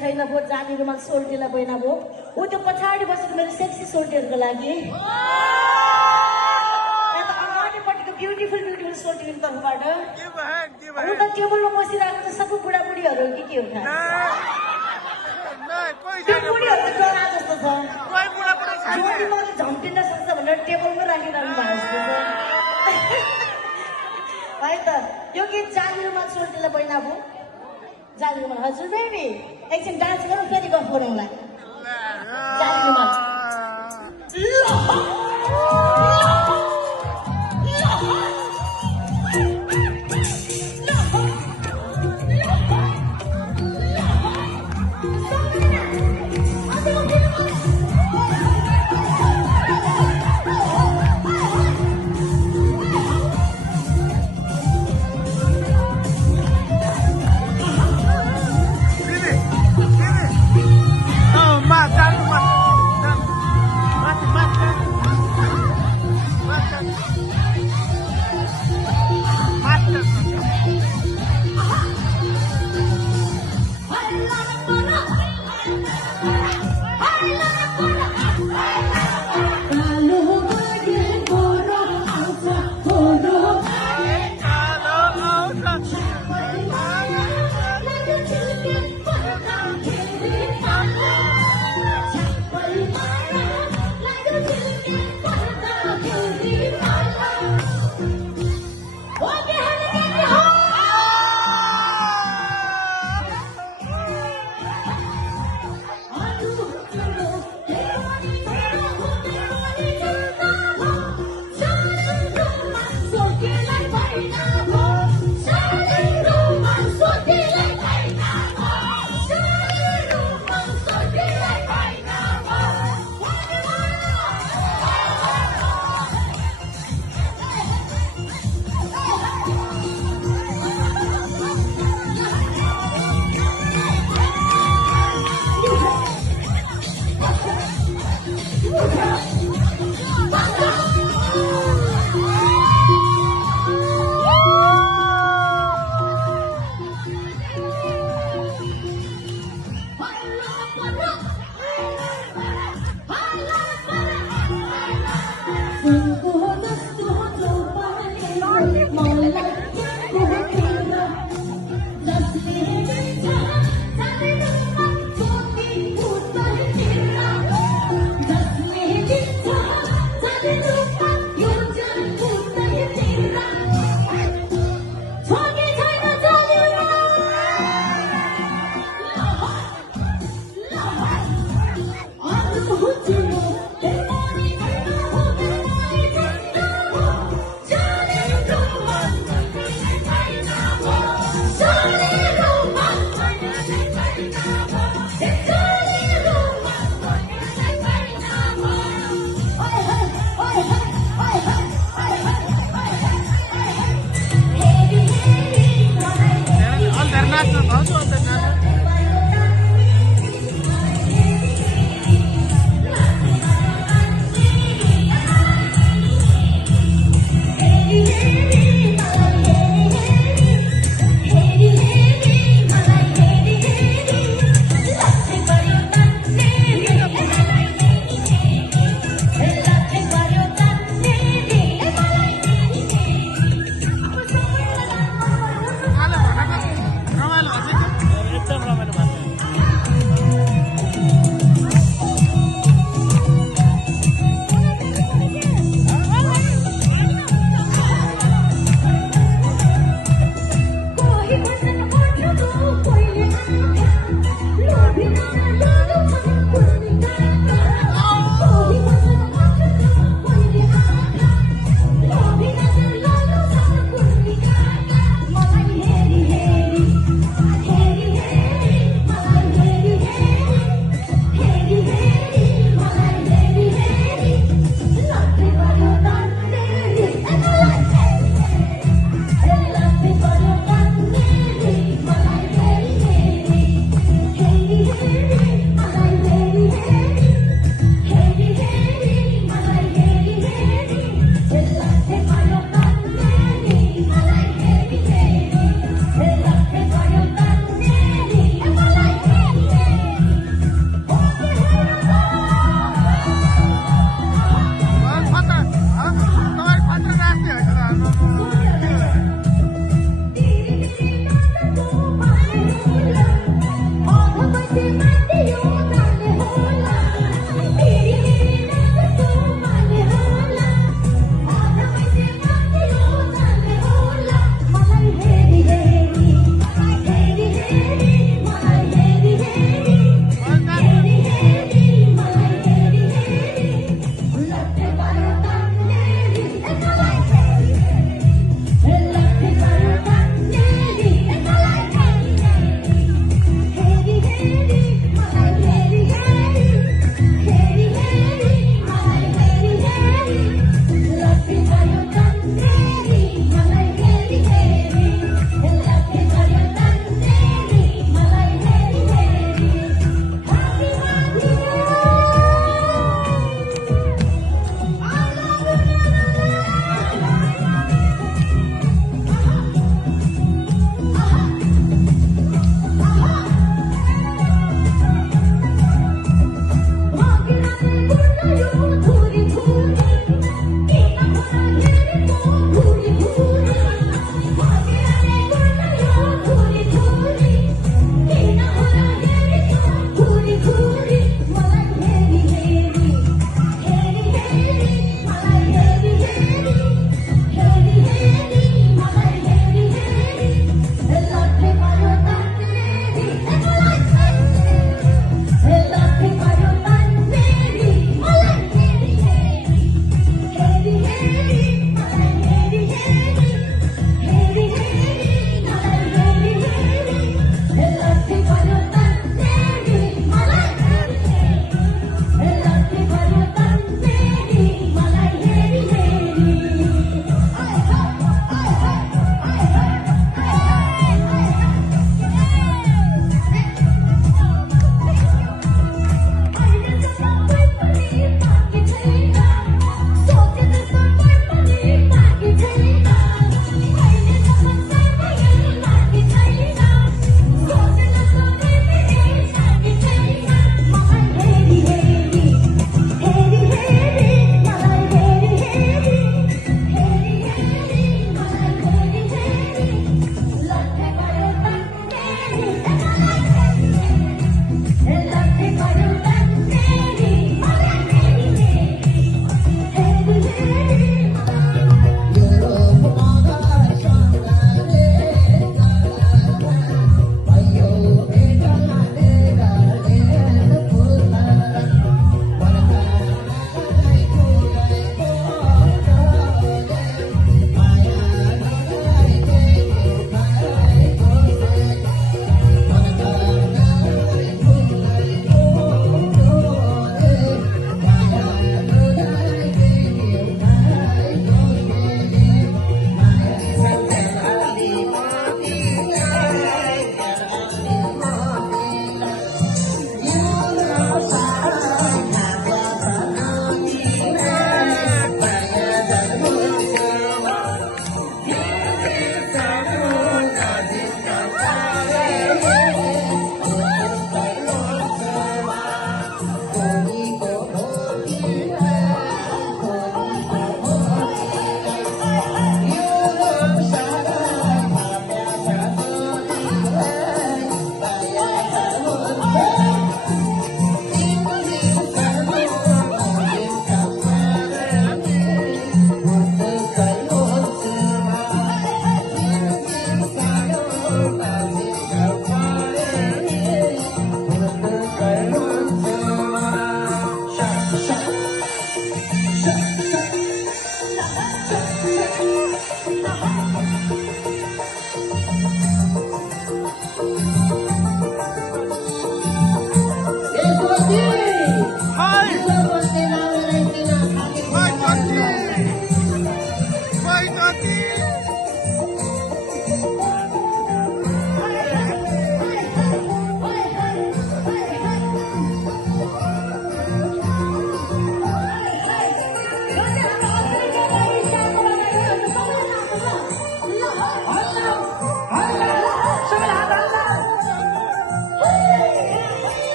छैन भो जानी रुमाल सोल्टीलाई बहिना भो ऊ त्यो पछाडि बसेको मेरो सेक्सी सोल्टीहरूको लागि अगाडिपट्टिको ब्युटिफुल ब्युटिफुल सोल्टीको तर्फबाट ऊ त टेबलमा बसिरहेको छ सबै बुढाबुढीहरू के हो त्यो बुढीहरू त डरा जस्तो छ ज्योतिमा झम्टिन सक्छ भनेर टेबलमा राखिरहनु भएको जस्तो छ है त यो गीत जानी रुमाल सोल्टीलाई बहिना भो जानी रुमाल हजुर बेबी एकछिन डान्स गरौँ फेरि गफ गरौँला जानी रुमाल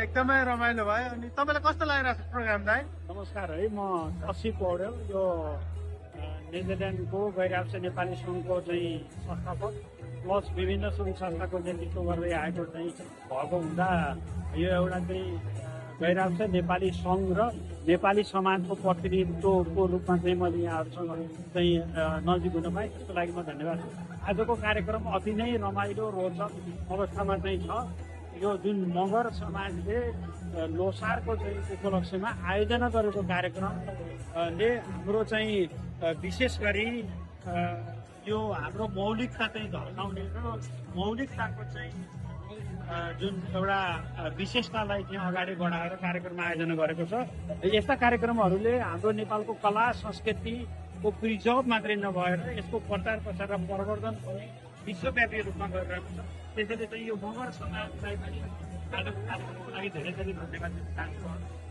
एकदमै रमाइलो भयो। अनि तपाईँलाई कस्तो लागिरहेको छ प्रोग्राम दाइ? नमस्कार है, म असी पौडेल, यो नेदरल्यान्डको गैर नेपाली सङ्घको चाहिँ संस्थापक प्लस विभिन्न सङ्घ संस्थाको नेतृत्व गर्दै आएको चाहिँ भएको हुँदा यो एउटा चाहिँ गैर नेपाली सङ्घ र नेपाली समाजको प्रतिनिधित्वको रूपमा चाहिँ मैले यहाँहरूसँग चाहिँ नजिक हुन पाएँ, त्यसको लागि म धन्यवाद। आजको कार्यक्रम अति नै रमाइलो रोचक अवस्थामा चाहिँ छ। यो जुन मगर समाजले लोसारको चाहिँ उपलक्ष्यमा आयोजना गरेको कार्यक्रमले हाम्रो चाहिँ विशेष गरी यो हाम्रो मौलिकता चाहिँ झल्काउने र मौलिकताको चाहिँ जुन एउटा विशेषतालाई चाहिँ अगाडि बढाएर कार्यक्रम आयोजना गरेको छ। यस्ता कार्यक्रमहरूले हाम्रो नेपालको कला संस्कृतिको प्रिजर्भ मात्रै नभएर यसको प्रचार प्रसार र प्रवर्धन पनि विश्वव्यापी रूपमा गरिरहेको छ। त्यसैले चाहिँ यो मगर समाजलाई पनि आजको कार्यक्रमको लागि धेरै धेरै धन्यवाद दिन चाहन्छु।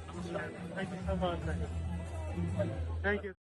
नमस्कार। Thank you.